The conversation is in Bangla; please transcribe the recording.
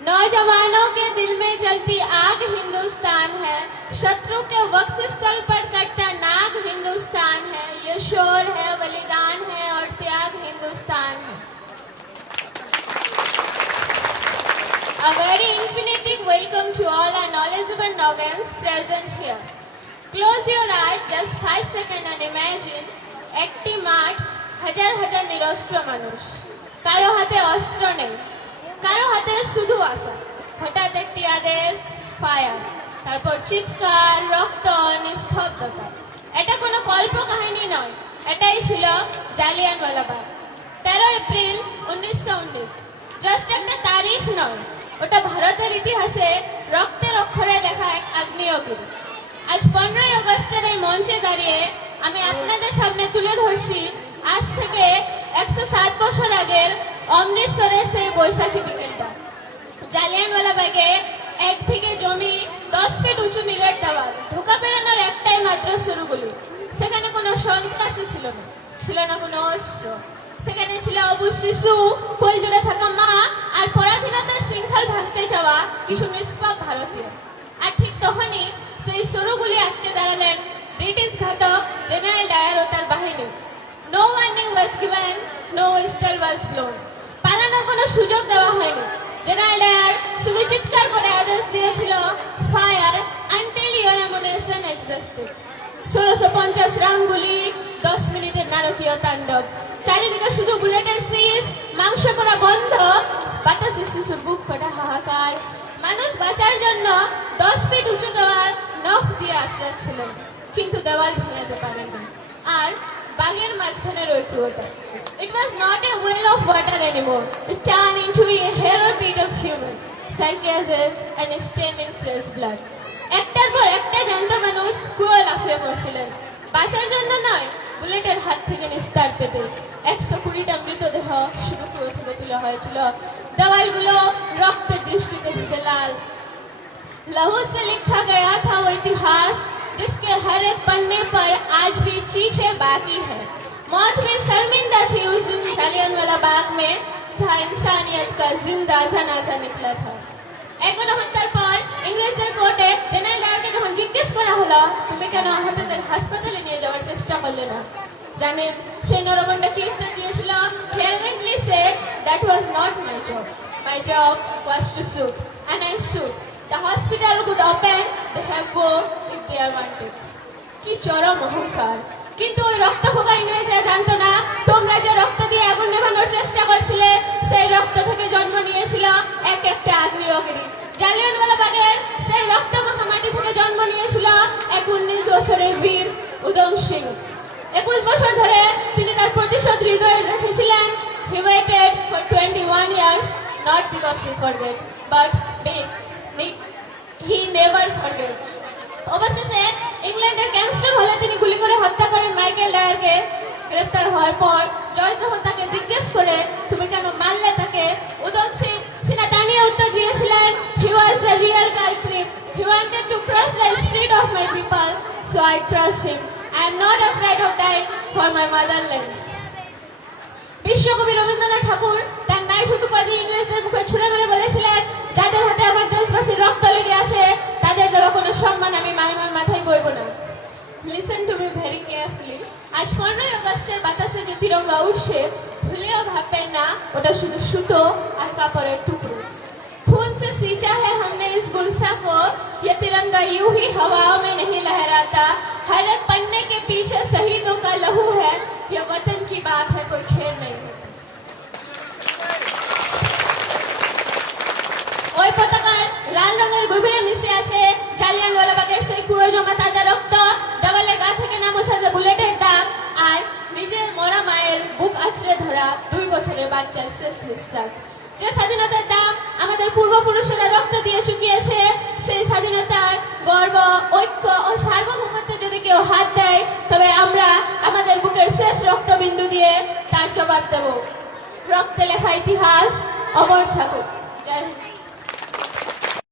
नौजवानों के दिल में जलती आग हिंदुस्तान है, शत्रु के वक्त स्थल पर कटता नाग हिंदुस्तान है। ये शोर है, बलिदान है और त्याग हिंदुस्तान है। A very infinitive welcome to all our knowledgeable noggins present here. Close your eyes just 5 seconds and imagine একটি মাঠ, হাজার হাজার নিরস্ত্র মানুষ। কারো হাতে অস্ত্র নেই, কারো হাতে শুধু আশা। হঠাৎ একটি আদেশ, ফায়ার, তারপর চিৎকার, রক্ত, নিস্তব্ধতা। এটা কোনো কল্প কাহিনী নয়, এটাই ছিল জালিয়ানওয়ালাবাগ। 13 এপ্রিল 1919। জাস্ট একটা তারিখ নয়, ওটা ভারতের ইতিহাসে রক্তের অক্ষরে লেখা এক আগ্নেয়গিরি। আজ 15 আগস্টের এই মঞ্চে দাঁড়িয়ে আমি আপনাদের সামনে তুলে ধরছি আজ থেকে 107 বছর আগের অমৃতসরের সেই বৈশাখী বিকেলটা। জালিয়ানওয়ালাবাগে 1 বিঘে জমি, 10 ফিট উঁচু মিলের দেওয়াল, ঢোকা বেরোনোর একটাই মাত্র শুরুগুলি। সেখানে কোনো সন্ত্রাসী ছিল না, ছিল না কোনো অস্ত্র। সেখানে ছিল অবুঝ শিশু, কোল জুড়ে থাকা মা আর পরাধীনতার শৃঙ্খল ভাঙতে যাওয়া কিছু নিষ্পাপ ভারতীয়। আর ঠিক তখনই সেই শুরুগুলি আটকে দাঁড়ালেন ব্রিটিশ ঘাতক জেনারেল ডায়ার ও তার বাহিনী। No warning was given, no whistle was blown. পালানোর কোনো সুযোগ দেওয়া হয়নি। জেনারেল ডায়ার শুধু চিৎকার করে আদেশ দিয়েছিল, fire until your ammunition exhausted. 1650 round গুলি, 10 মিনিটের নারকীয় তাণ্ডব। চারিদিকে শুধু বুলেটের শীষ, মাংস পড়া বন্ধ, বাতাসে শিশুর বুক ফাটা হাহাকার। মানুষ বাঁচার জন্য 10 ফিট উঁচু দেওয়াল নখ দিয়ে আঁচড়াচ্ছিলেন, কিন্তু দেওয়াল ভেঙে পারেন না। আর বাগের মাঝখানে রয়ে ওটা। It was not a well of water anymore. It turned into a hero pit of human carcasses and a steaming fresh blood. একটার পর একটা জ্যান্ত মানুষ কুয়ো লাফিয়ে পড়ছিলেন, বাঁচার জন্য নয়, বুলেটের হাত থেকে নিস্তার পেতে। 120টা মৃতদেহ শুধু কুয়ো থেকে তোলা হয়েছিল। দেওয়ালগুলো রক্তের বৃষ্টিতে ভিজে লাল। लहू से लिखा गया था वो इतिहास जिसके हर एक पन्ने पर आज भी चीखें बाकी है। मौत में शर्मिंदा थी उस दिन জালিয়ানওয়ালাবাগ में, जहाँ इंसानियत का जिंदा जनाजा निकला था। গণহত্যার পর ইংরেজদের কোর্টে জেনারেল ডায়ারকে যখন জিজ্ঞেস করা হলো, তুমি কেন আহতদের হাসপাতালে নিয়ে যাওয়ার চেষ্টা করলে না, জানেন সেই নরগণ্ডা কি উত্তর দিয়েছিল? He arrogantly said, that was not my job. My job was to shoot, and I shoot. The hospital could open, they have go if they are wanted. কি চরম অহংকার! কিন্তু ওই রক্ত ফোঁকা ইংরেজরা জানতো না, তোমরা যে রক্ত দিয়ে আগুন নেভানোর চেষ্টা করছিলে, সেই রক্ত থেকে জন্ম নিয়েছিল এক একটা আগ্নেয়গিরি। জালিয়ানওয়ালাবাগের সেই রক্ত মাখা মাটি থেকে জন্ম নিয়েছিল এক 19 বছরের বীর উধম সিং। 21 বছর ধরে তিনি তার প্রতিশোধ হৃদয়ে রেখেছিলেন। He waited for 21 years, not because he forget, but he never forget. অবশেষে ইংল্যান্ডের ক্যান্সার হলে তিনি গুলি করে হত্যা করেন মাইকেল ডায়ারকে। গ্রেফতার হওয়ার পর জর্জ যখন তাকে জিজ্ঞেস করে তুমি কেন মারলে তাকে, উধম সিং সিনা দাঁড়িয়ে উত্তর দিয়েছিলেন, he was the real culprit. He wanted to crush the spirit of my people, so I crushed him. I am not afraid of dying for my motherland. বিশ্বকবি রবীন্দ্রনাথ ঠাকুর তার নাইটহুড উপাধি ইংরেজদের মুখে ছুঁড়ে মেরে বলেছিলেন, যাদের হাতে আমার দেশবাসীর রক্ত লেগে আছে তাদের দেওয়া কোনো সম্মান আমি মায়ের মাথায় বইব না। Listen to me very carefully. আজ 15 আগস্টের বাতাসে যে তিরঙ্গা উঠছে, ভুলেও ভাববেন না ওটা শুধু সুতো আর কাপড়ের টুকরো। खून से सींचा है हमने इस गुलसा को, ये तिरंगा यूं ही हवाओं में नहीं लहराता। हर एक पन्ने के पीछे शहीदों का लहू है, ये वतन की बात है, कोई खेल नहीं है। ওই পতাকার লাল রঙের গভীরে মিশে আছে জালিয়ানওয়ালাবাগের সেই কুয়ো জমা তাজা রক্ত, দেওয়ালের গা থেকে না মোছা বুলেটের দাগ, আর নিজের মরা মায়ের বুক আঁচড়ে ধরা 2 বছরের বাচ্চার শেষ নিঃশ্বাস। যে স্বাধীনতার দাম আমাদের পূর্বপুরুষেরা রক্ত দিয়ে চুকিয়েছে, সেই স্বাধীনতার গর্ব, ঐক্য ও সার্বভৌমত্বে যদি কেউ হাত দেয়, তবে আমরা আমাদের বুকের শেষ রক্তবিন্দু দিয়ে তার জবাব দেব। রক্তে লেখা ইতিহাস অমর থাকুক। জয় হিন্দ।